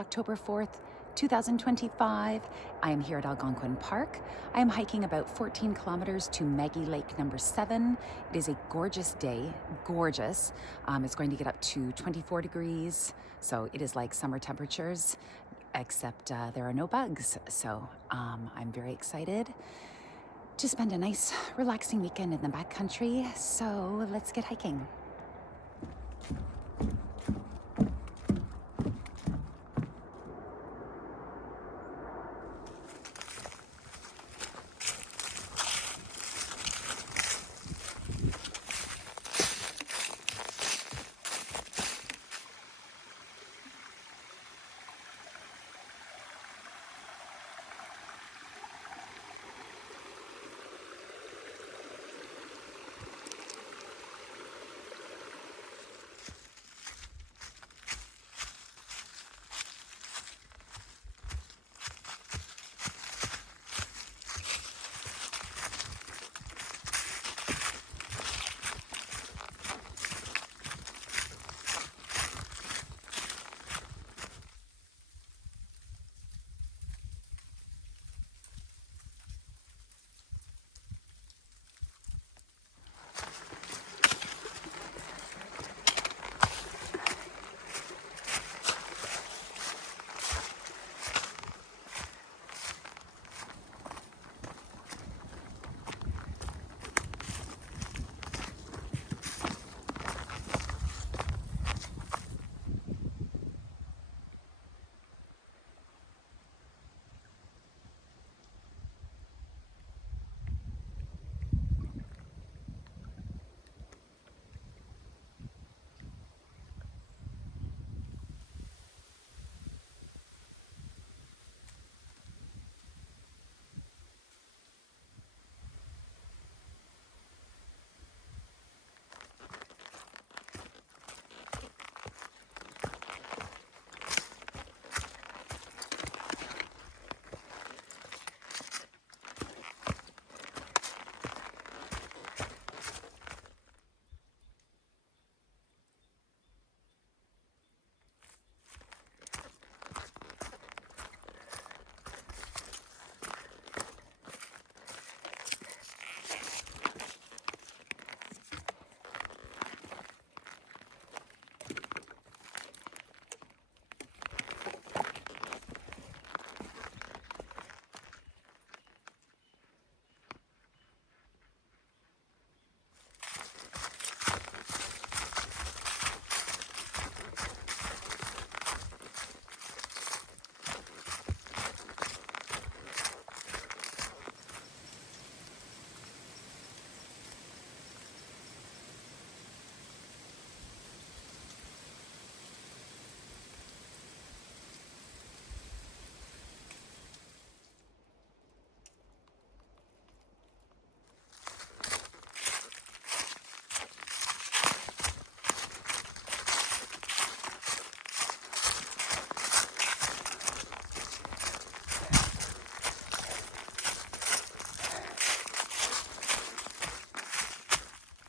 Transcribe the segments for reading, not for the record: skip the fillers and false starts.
October 4th, 2025. I am here at Algonquin Park. I am hiking about 14 kilometers to Maggie Lake number 7. It is a gorgeous day, gorgeous. It's going to get up to 24 degrees, so it is like summer temperatures, except there are no bugs. So I'm very excited to spend a nice, relaxing weekend in the backcountry. So let's get hiking.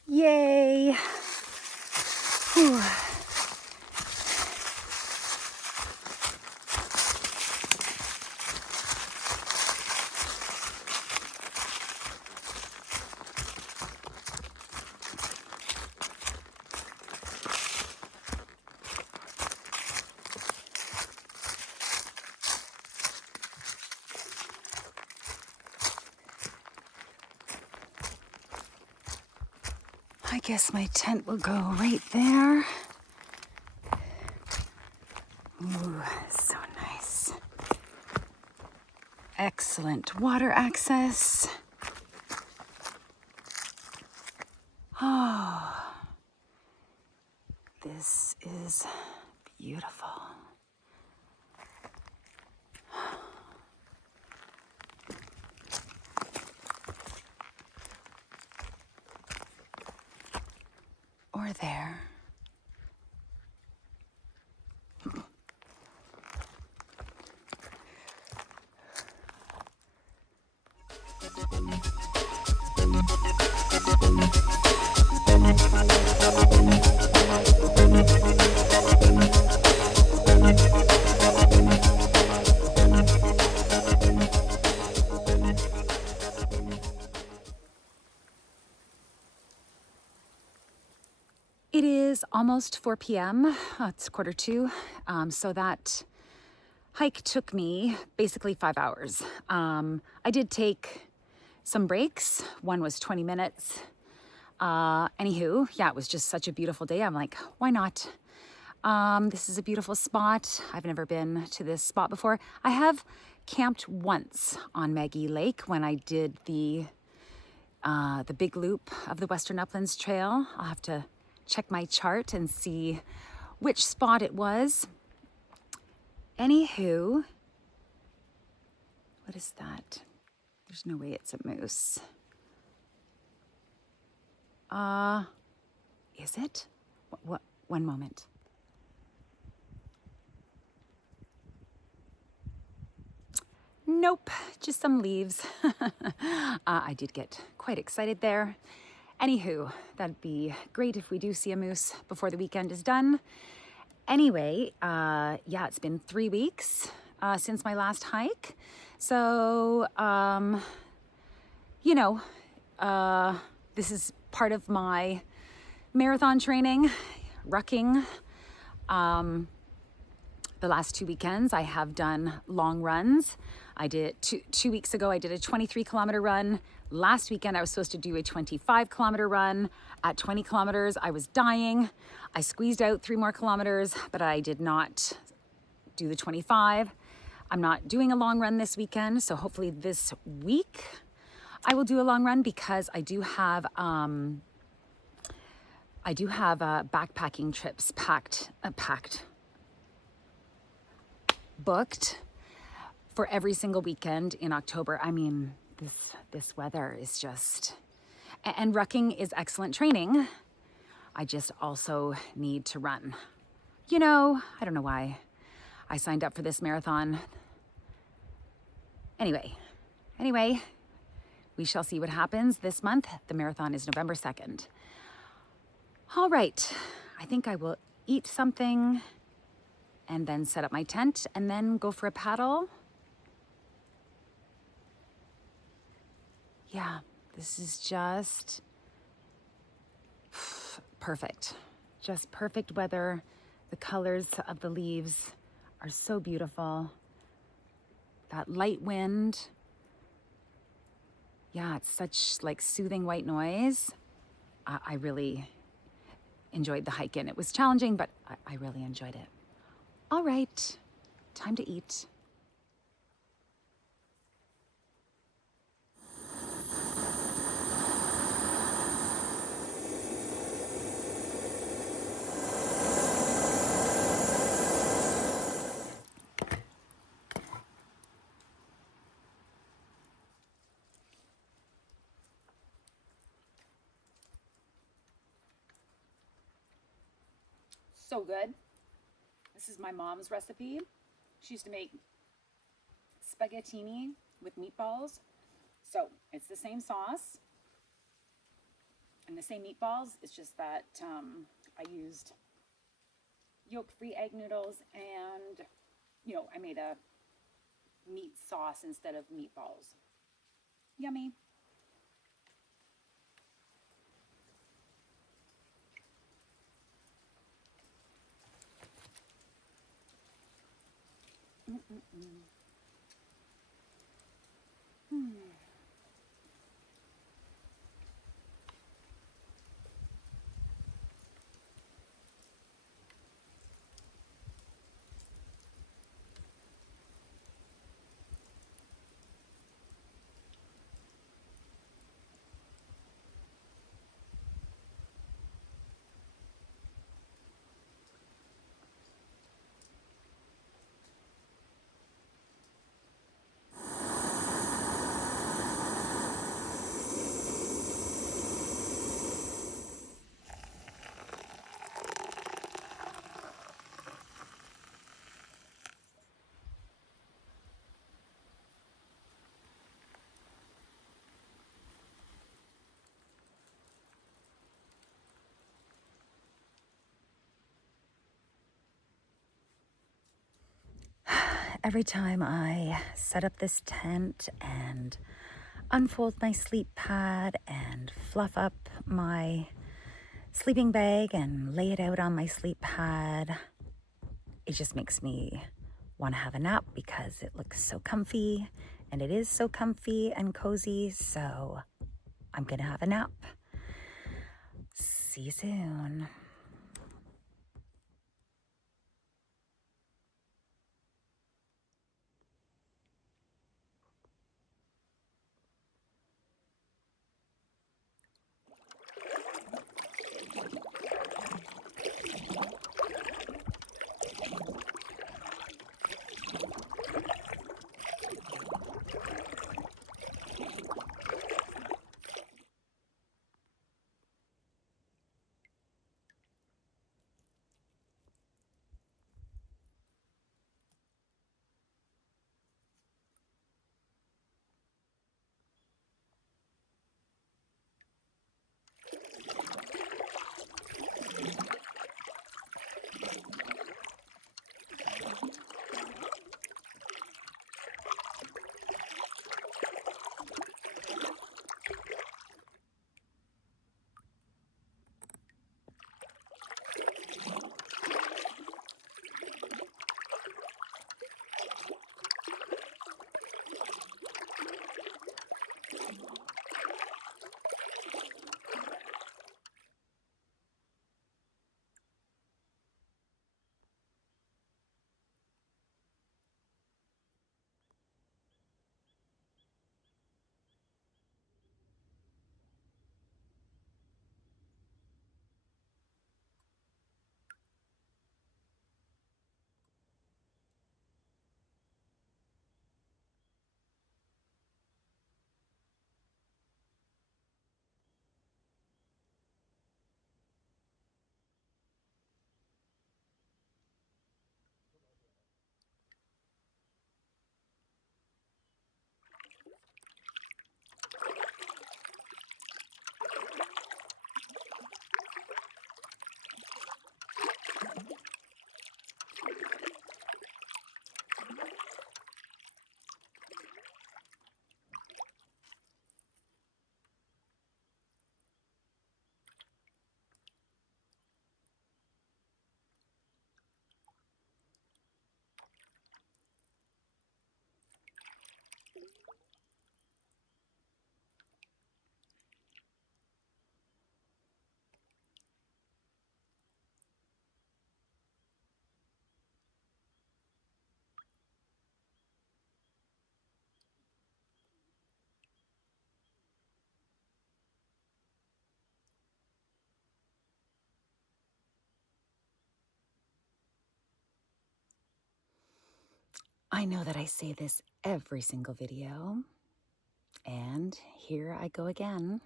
Yay! Whew. I guess my tent will go right there. Ooh, so nice. Excellent water access. Oh, this is beautiful. Or there. is almost 4 p.m. It's 1:45. So that hike took me basically 5 hours. I did take some breaks. One was 20 minutes. Anywho, yeah, it was just such a beautiful day. I'm like, why not? This is a beautiful spot. I've never been to this spot before. I have camped once on Maggie Lake when I did the big loop of the Western Uplands Trail. I'll have to check my chart and see which spot it was. Anywho, what is that? There's no way it's a moose. Is it? What? One moment. Nope, just some leaves. I did get quite excited there. Anywho, that'd be great if we do see a moose before the weekend is done. Anyway, yeah, it's been 3 weeks since my last hike. So, this is part of my marathon training, rucking. The last 2 weekends, I have done long runs. I did 2 weeks ago, I did a 23-kilometer run. Last weekend, I was supposed to do a 25-kilometer run. At 20 kilometers, I was dying. I squeezed out 3 more kilometers, but I did not do the 25. I'm not doing a long run this weekend, so hopefully this week I will do a long run because I do have backpacking trips booked for every single weekend in October. I mean, this weather is just, and rucking is excellent training. I just also need to run. I don't know why I signed up for this marathon. Anyway, we shall see what happens this month. The marathon is November 2nd. All right, I think I will eat something and then set up my tent and then go for a paddle. Yeah, this is just perfect. Just perfect weather. The colors of the leaves are so beautiful. That light wind. Yeah, it's such like soothing white noise. I really enjoyed the hike in. It was challenging, but I really enjoyed it. All right, time to eat. So good. This is my mom's recipe. She used to make spaghettini with meatballs. So it's the same sauce and the same meatballs. It's just that I used yolk-free egg noodles and, I made a meat sauce instead of meatballs. Yummy. Every time I set up this tent and unfold my sleep pad and fluff up my sleeping bag and lay it out on my sleep pad. It just makes me want to have a nap because it looks so comfy, and it is so comfy and cozy, so I'm gonna have a nap. See you soon. I know that I say this every single video, and here I go again.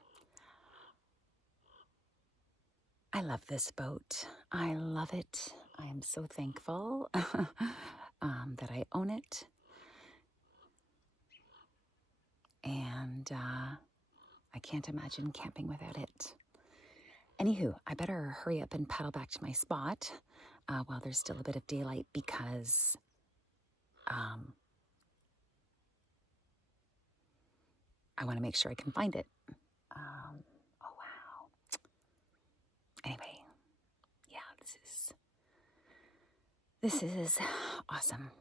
I love this boat. I love it. I am so thankful that I own it. And I can't imagine camping without it. Anywho, I better hurry up and paddle back to my spot while there's still a bit of daylight because I want to make sure I can find it. Oh, wow. Anyway, yeah, this is awesome.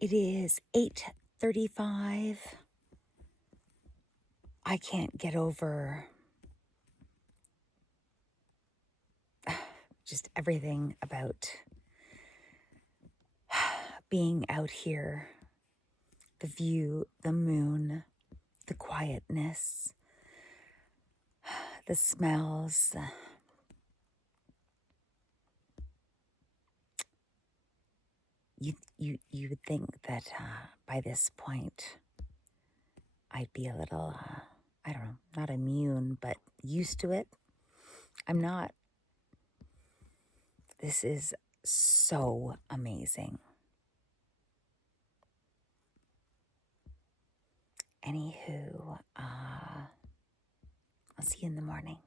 It is 8:35. I can't get over just everything about being out here. The view, the moon, the quietness, the smells. You would think that by this point I'd be a little, I don't know, not immune, but used to it. I'm not. This is so amazing. Anywho, I'll see you in the morning.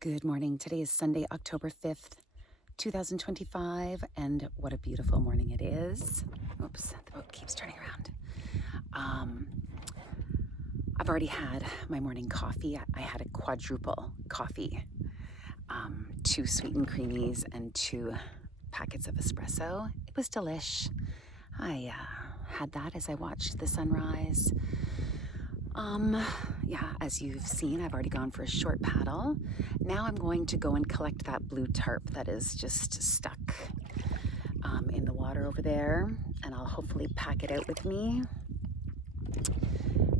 Good morning. Today is Sunday, October 5th, 2025, and what a beautiful morning it is. Oops, the boat keeps turning around. I've already had my morning coffee. I had a quadruple coffee, 2 sweetened creamies and 2 packets of espresso. It was delish. I had that as I watched the sunrise. Yeah, as you've seen, I've already gone for a short paddle. Now I'm going to go and collect that blue tarp that is just stuck in the water over there, and I'll hopefully pack it out with me.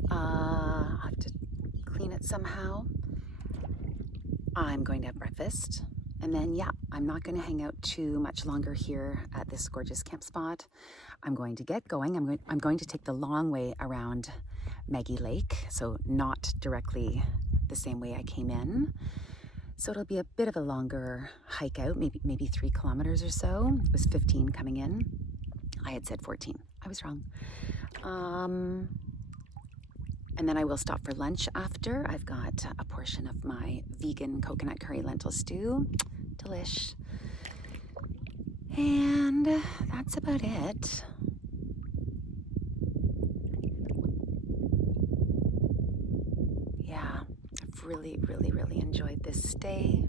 I'll have to clean it somehow. I'm going to have breakfast, and then, yeah, I'm not going to hang out too much longer here at this gorgeous camp spot. I'm going to get going. I'm going to take the long way around Maggie Lake, so not directly the same way I came in. So it'll be a bit of a longer hike out, maybe 3 kilometers or so. It was 15 coming in. I had said 14. I was wrong. And then I will stop for lunch after. I've got a portion of my vegan coconut curry lentil stew. Delish. And that's about it. Yeah, I've really, really, really enjoyed this stay.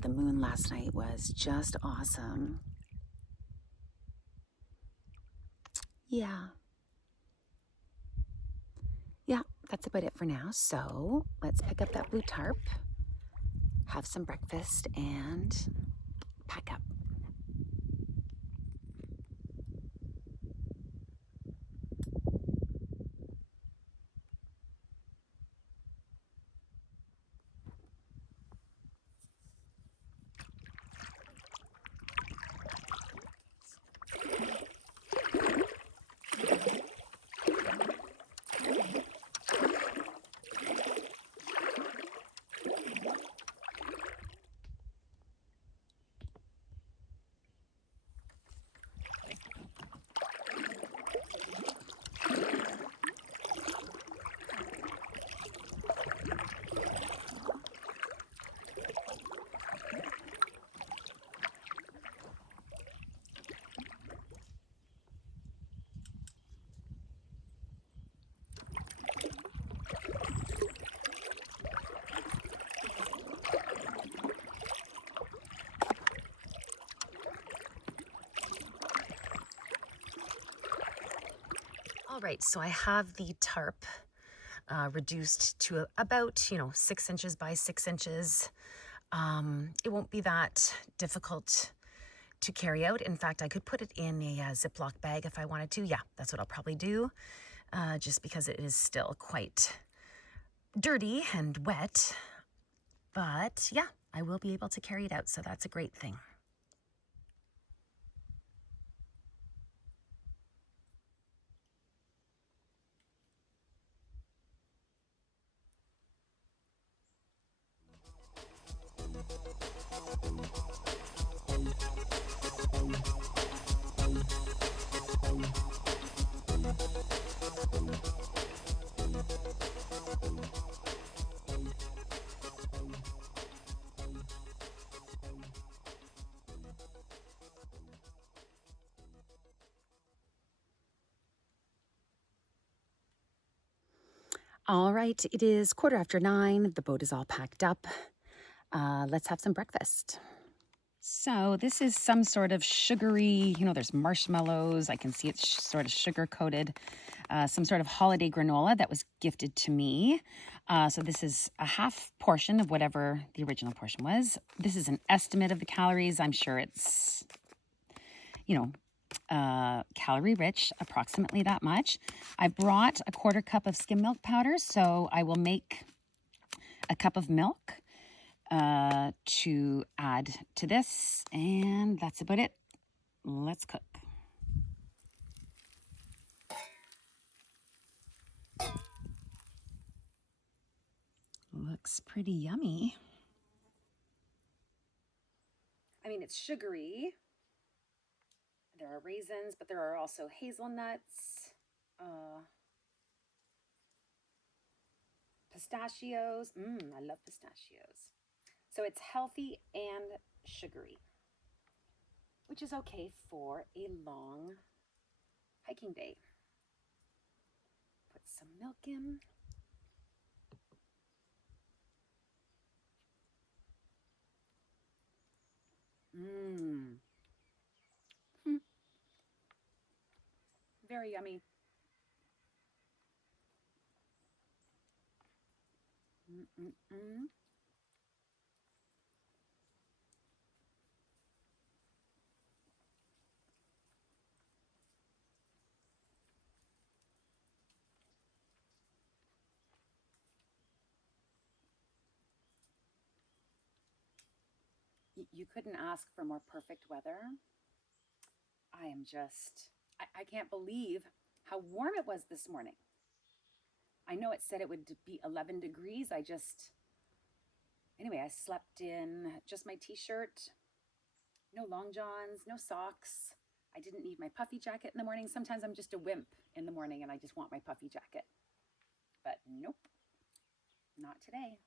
The moon last night was just awesome. Yeah, that's about it for now. So let's pick up that blue tarp, have some breakfast, and pack up. All right, so I have the tarp reduced to about, 6 inches by 6 inches. It won't be that difficult to carry out. In fact, I could put it in a Ziploc bag if I wanted to. Yeah, that's what I'll probably do, just because it is still quite dirty and wet. But yeah, I will be able to carry it out, so that's a great thing. All right, it is 9:15. The boat is all packed up. Let's have some breakfast. So this is some sort of sugary, there's marshmallows. I can see it's sort of sugar-coated. Some sort of holiday granola that was gifted to me. So this is a half portion of whatever the original portion was. This is an estimate of the calories. I'm sure it's, calorie rich, approximately that much. I brought a 1/4 cup of skim milk powder, so I will make a cup of milk to add to this, and that's about it. Let's cook. Looks pretty yummy. I mean, it's sugary. There are raisins, but there are also hazelnuts, pistachios. I love pistachios. So it's healthy and sugary, which is okay for a long hiking day. Put some milk in. Very yummy. You couldn't ask for more perfect weather. I can't believe how warm it was this morning. I know it said it would be 11 degrees. Anyway, I slept in just my t-shirt, no long johns, no socks. I didn't need my puffy jacket in the morning. Sometimes I'm just a wimp in the morning and I just want my puffy jacket. But nope, not today.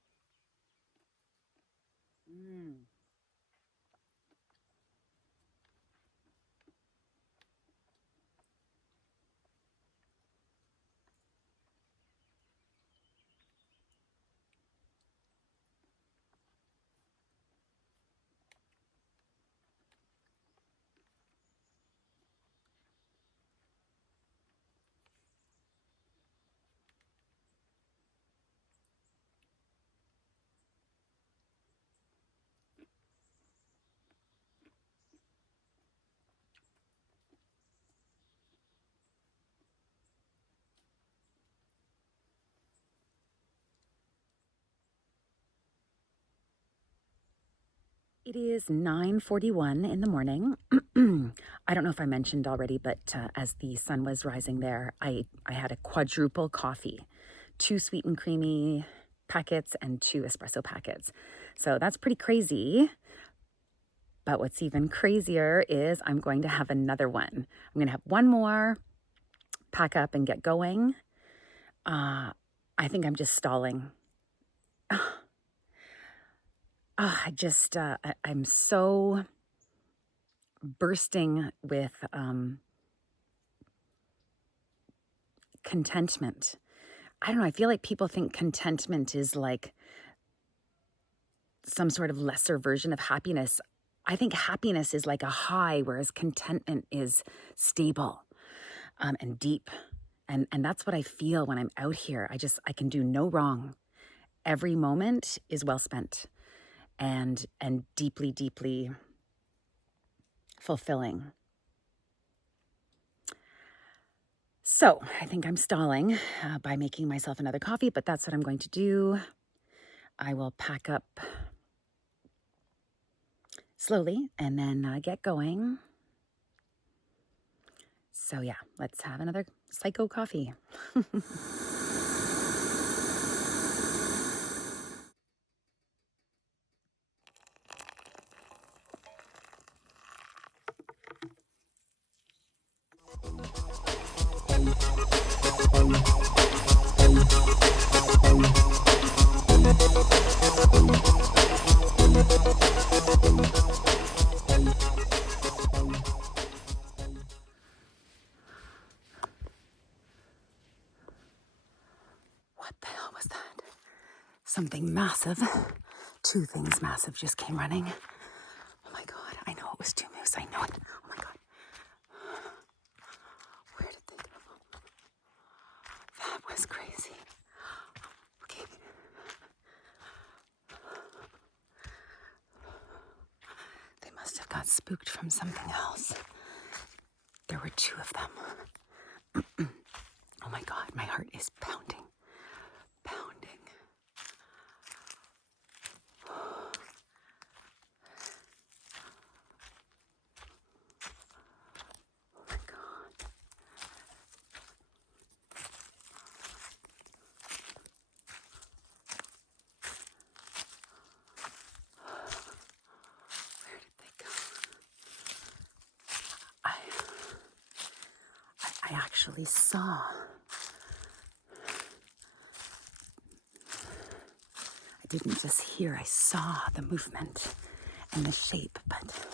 It is 9:41 in the morning. I don't know if I mentioned already, but as the sun was rising there, I had a quadruple coffee, 2 sweet and creamy packets and 2 espresso packets. So that's pretty crazy. But what's even crazier is I'm going to have another one. I'm going to have one more, pack up and get going. I think I'm just stalling. I'm so bursting with contentment. I don't know, I feel like people think contentment is like some sort of lesser version of happiness. I think happiness is like a high, whereas contentment is stable and deep. And that's what I feel when I'm out here. I can do no wrong. Every moment is well spent and deeply, deeply fulfilling. So I think I'm stalling by making myself another coffee, but that's what I'm going to do. I will pack up slowly and then get going. So yeah, let's have another psycho coffee. What the hell was that? Something massive. Two things massive just came running. Oh my God, I know it was two moose. I know it. Oh my God. Where did they go? That was crazy. Okay. They must have got spooked from something else. There were two of them. Oh my God, my heart is pounding. Pounding. Oh my God. Where did they go? I actually saw. I didn't just hear, I saw the movement and the shape, but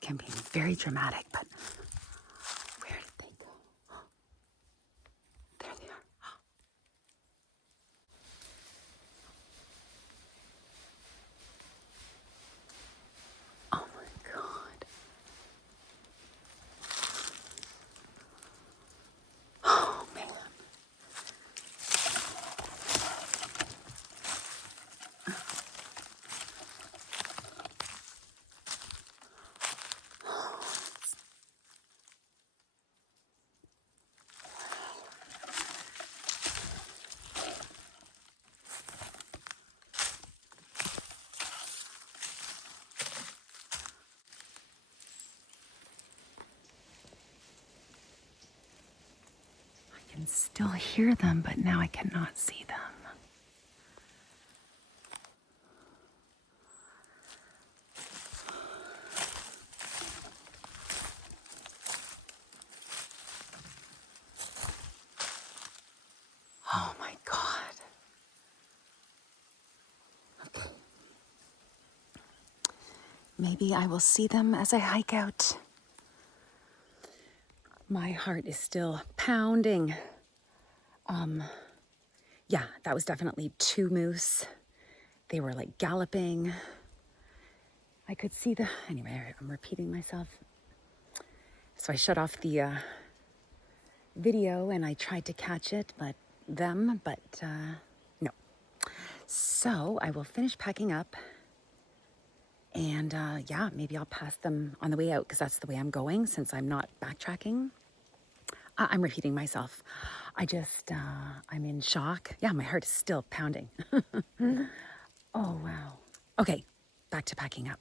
can be very dramatic, but where did they go? There they are. Oh my God. Oh man. I can still hear them, but now I cannot see them. Oh my God. Okay. Maybe I will see them as I hike out. My heart is still pounding. Yeah, that was definitely two moose. They were like galloping. I could see anyway, I'm repeating myself. So I shut off the video and I tried to catch it, but no. So I will finish packing up and yeah, maybe I'll pass them on the way out because that's the way I'm going since I'm not backtracking. I'm repeating myself. I'm in shock. Yeah, my heart is still pounding. Oh, wow. Okay, back to packing up.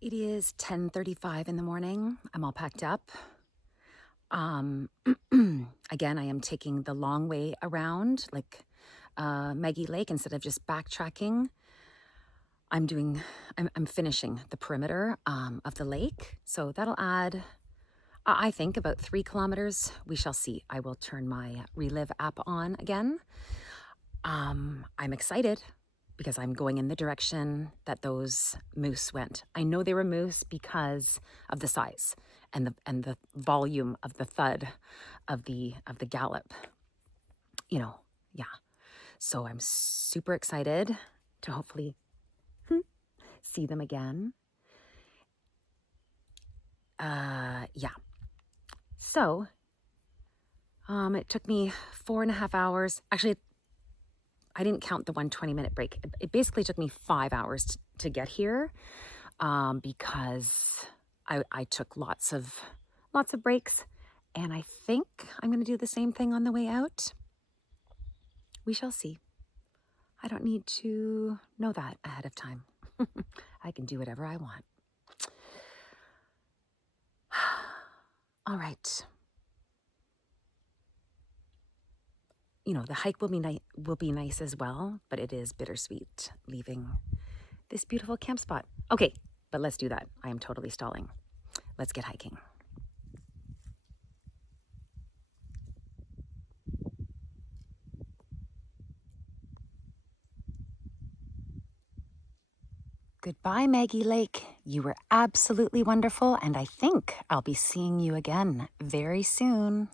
It is 10:35 in the morning. I'm all packed up. Again, I am taking the long way around, like Maggie Lake, instead of just backtracking, I'm finishing the perimeter of the lake. So that'll add, I think, about 3 kilometers. We shall see. I will turn my Relive app on again. I'm excited because I'm going in the direction that those moose went. I know they were moose because of the size and the volume of the thud of the gallop. You know, yeah. So I'm super excited to hopefully see them again. Yeah. So, it took me 4.5 hours. Actually, I didn't count the 1 20-minute break. It basically took me 5 hours to get here, because I took lots of breaks, and I think I'm going to do the same thing on the way out. We shall see. I don't need to know that ahead of time. I can do whatever I want. All right. You know, the hike will be nice as well, but it is bittersweet leaving this beautiful camp spot. Okay, but let's do that. I am totally stalling. Let's get hiking. Goodbye, Maggie Lake. You were absolutely wonderful, and I think I'll be seeing you again very soon.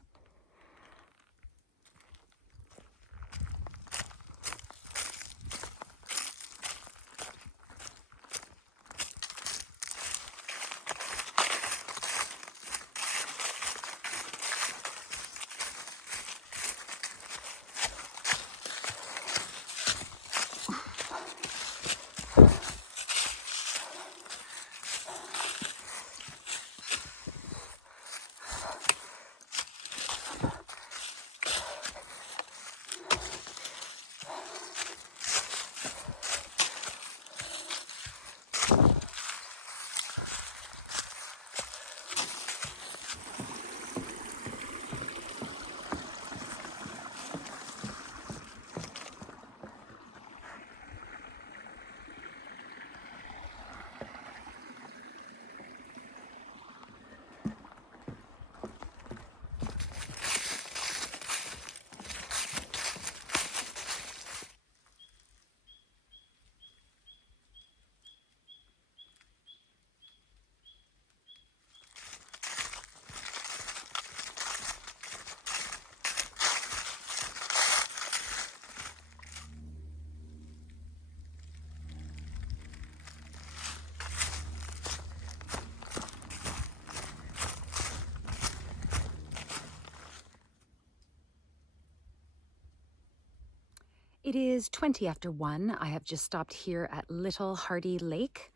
It is 20 after 1. I have just stopped here at Little Hardy Lake.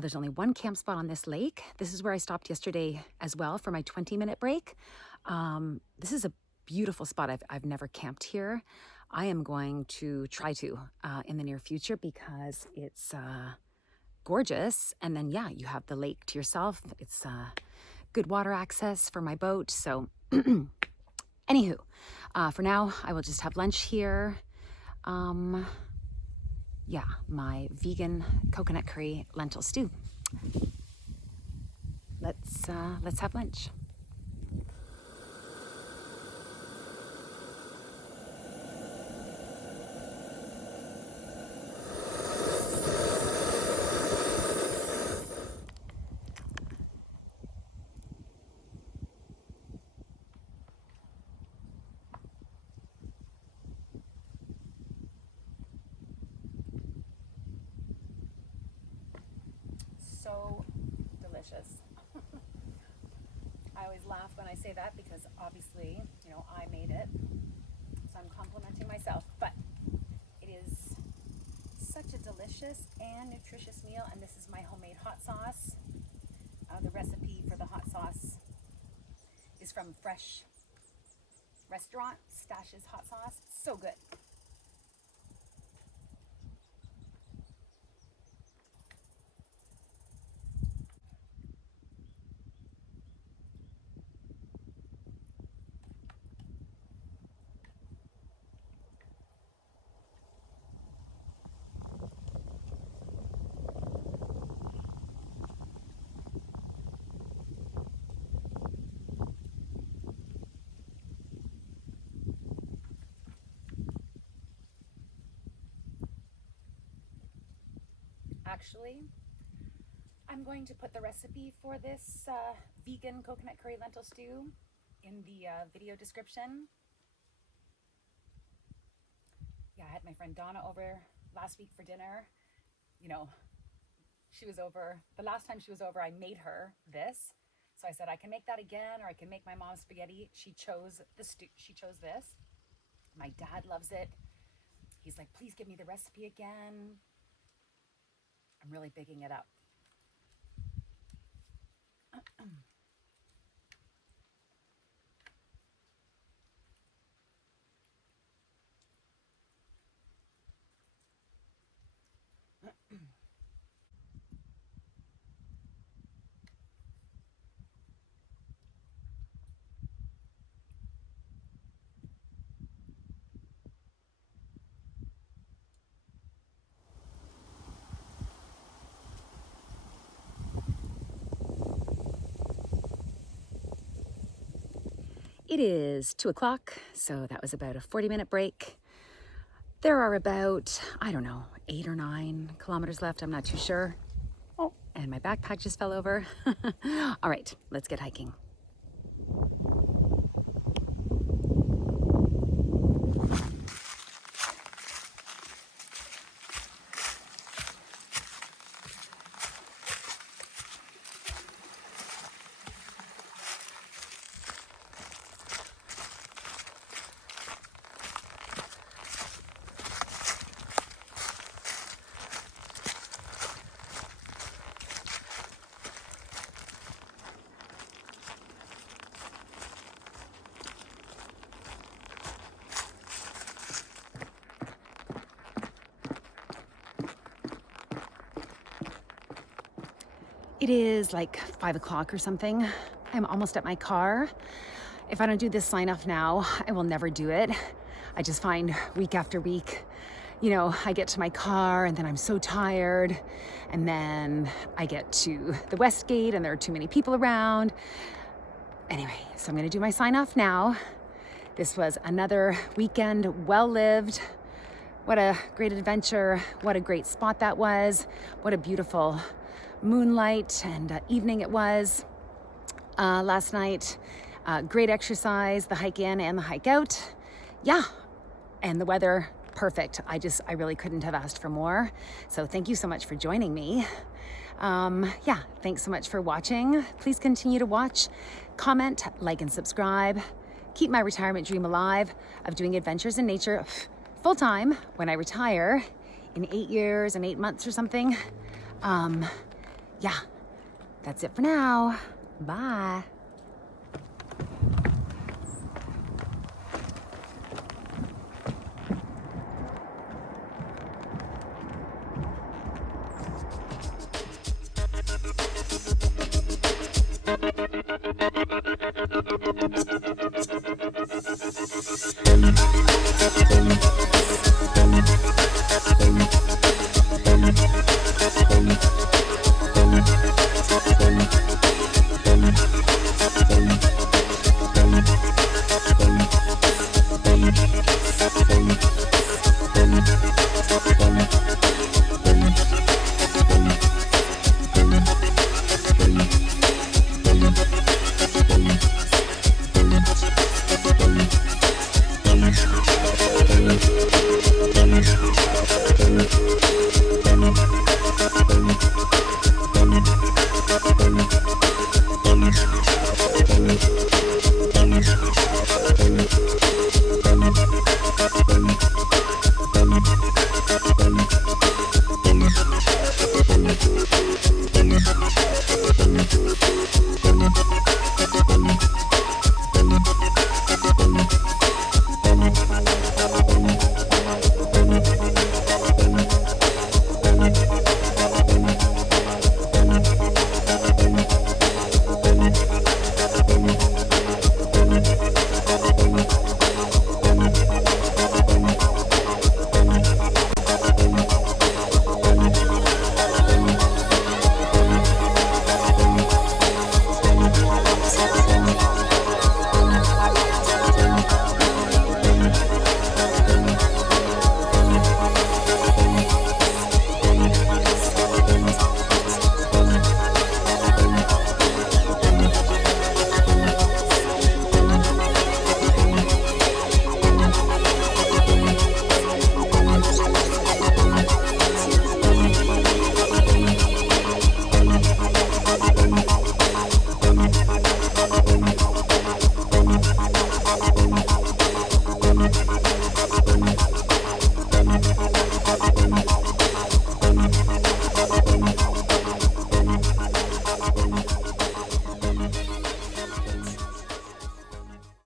There's only one camp spot on this lake. This is where I stopped yesterday as well for my 20-minute break. This is a beautiful spot. I've never camped here. I am going to try to in the near future because it's gorgeous. And then, yeah, you have the lake to yourself. It's good water access for my boat. So, anywho, for now, I will just have lunch here. Yeah, my vegan coconut curry lentil stew. Let's have lunch. So delicious. I always laugh when I say that because obviously, you know, I made it. So I'm complimenting myself, but it is such a delicious and nutritious meal. And this is my homemade hot sauce. The recipe for the hot sauce is from Fresh Restaurant, Stash's hot sauce. So good. Actually, I'm going to put the recipe for this vegan coconut curry lentil stew in the video description. Yeah, I had my friend Donna over last week for dinner. You know, she was over, the last time she was over, I made her this. So I said, I can make that again, or I can make my mom's spaghetti. She chose the stew, she chose this. My dad loves it. He's like, please give me the recipe again. I'm really bigging it up. It is 2 o'clock, so that was about a 40-minute break. There are about, I don't know, 8 or 9 kilometers left. I'm not too sure. Oh, and my backpack just fell over. All right, let's get hiking. It is like 5 o'clock or something. I'm almost at my car. If I don't do this sign off now, I will never do it. I just find week after week, you know, I get to my car and then I'm so tired. And then I get to the West Gate and there are too many people around. Anyway, so I'm gonna do my sign off now. This was another weekend well lived. What a great adventure. What a great spot that was. What a beautiful moonlight and evening it was last night. Great exercise, the hike in and the hike out. Yeah, and the weather, perfect. I really couldn't have asked for more. So thank you so much for joining me. Yeah, thanks so much for watching. Please continue to watch, comment, like, and subscribe. Keep my retirement dream alive of doing adventures in nature full time when I retire in 8 years and 8 months or something. Yeah, that's it for now. Bye.